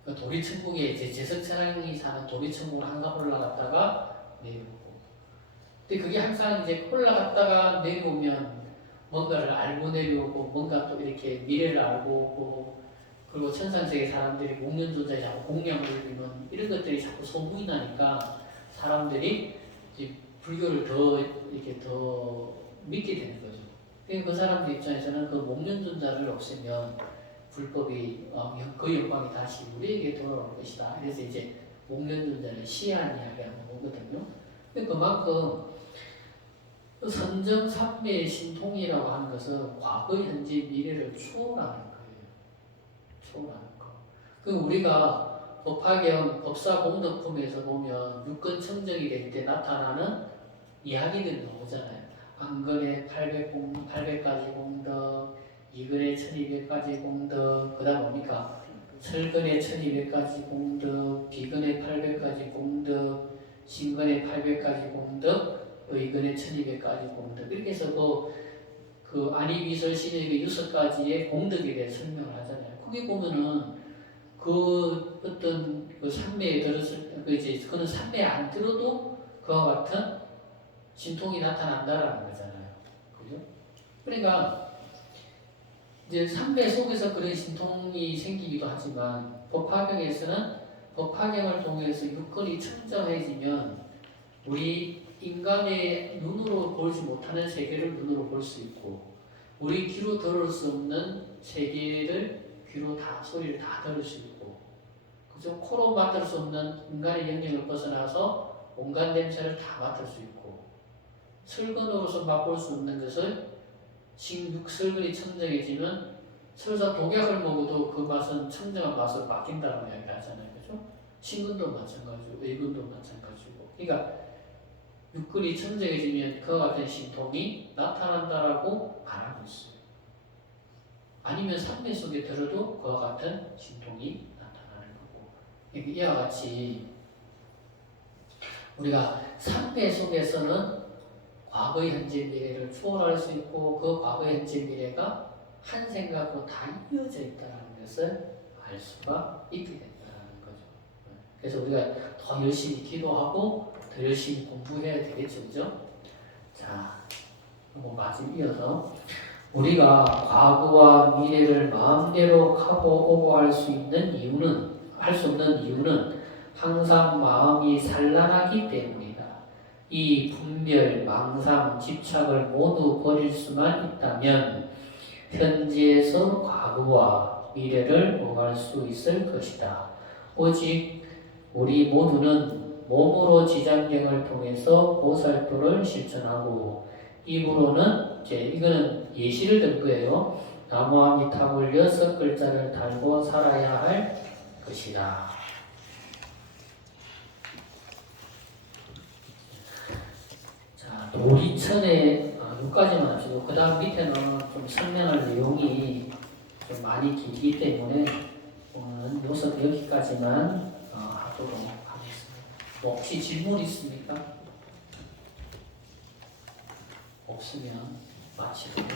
그 도리천국에 이제 제석천왕이 사는 도리천국을 항상 올라갔다가 내려오고. 근데 그게 항상 이제 올라갔다가 내려오면 뭔가를 알고 내려오고 뭔가 또 이렇게 미래를 알고 오고 그리고 천상세계 사람들이 목련존자에 자꾸 공양을 드리면 이런 것들이 자꾸 소문이 나니까 사람들이 이제 불교를 더 믿게 되는 거죠. 그 사람들 입장에서는 그 목련존자를 없애면 불법이 그 영광이 다시 우리에게 돌아올 것이다. 그래서 이제 목련존자를 시한 이야기하는 거거든요. 그만큼 선정삼매의 신통이라고 하는 것은 과거, 현재, 미래를 초월하는 거예요. 초월하는 거. 우리가 법화경 법사공덕품에서 보면 육根청정이 될 때 나타나는 이야기들이 나오잖아요. 안근의 800가지 공덕, 이근의 1200가지 공덕, 그 다음 뭡니까? 설근의 1200가지 공덕, 비근의 800가지 공덕, 신근의 800가지 공덕, 의근의 1200가지 공덕. 이렇게 해서 그 안이미설신의 6가지의 공덕에 대해 설명을 하잖아요. 거기 보면은 그 어떤 그 삼매에 들었을 그는 삼매에 안 들어도 그와 같은 신통이 나타난다라는 거잖아요. 그죠? 그러니까 이제 삼매 속에서 그런 신통이 생기기도 하지만 법화경에서는 법화경을 통해서 육근이 청정해지면 우리 인간의 눈으로 보지 못하는 세계를 눈으로 볼 수 있고 우리 귀로 들을 수 없는 세계를 귀로 소리를 다 들을 수 있고 그죠? 코로 맡을 수 없는 인간의 영역을 벗어나서 온갖 냄새를 다 맡을 수 있고, 슬근으로서 맛볼 수 없는 것을 식육슬근이 청정해지면 설사 독약을 먹어도 그 맛은 청정한 맛으로 바뀐다고 이야기하잖아요. 그죠? 신근도 마찬가지고 의근도 마찬가지고. 그러니까 육근이 청정해지면 그와 같은 신통이 나타난다라고 말하고 있어요. 아니면 삼매 속에 들어도 그와 같은 신통이 나타나는 거고. 이와 같이 우리가 삼매 속에서는 과거, 현재, 미래를 초월할 수 있고 그 과거, 현재, 미래가 한 생각으로 다 이어져 있다는 것을 알 수가 있게 된다는 거죠. 그래서 우리가 더 열심히 기도하고 더 열심히 공부해야 되겠죠. 그죠? 자, 그리고 마침 이어서 우리가 과거와 미래를 마음대로 하고 오고 할 수 있는 이유는, 할 수 없는 이유는 항상 마음이 산란하기 때문이다. 이 분별, 망상, 집착을 모두 버릴 수만 있다면 현재에서 과거와 미래를 오갈 수 있을 것이다. 오직 우리 모두는 몸으로 지장경을 통해서 보살도를 실천하고 입으로는 이거는 예시를 든 거예요. 나무아미타불 6글자를 달고 살아야 할 것이다. 자, 도리천에 여기까지만 합시다. 그 다음 밑에는 좀 설명할 내용이 좀 많이 길기 때문에 오늘은 여기까지만 하도록 하겠습니다. 혹시 질문 있습니까? 없으면 마치도록.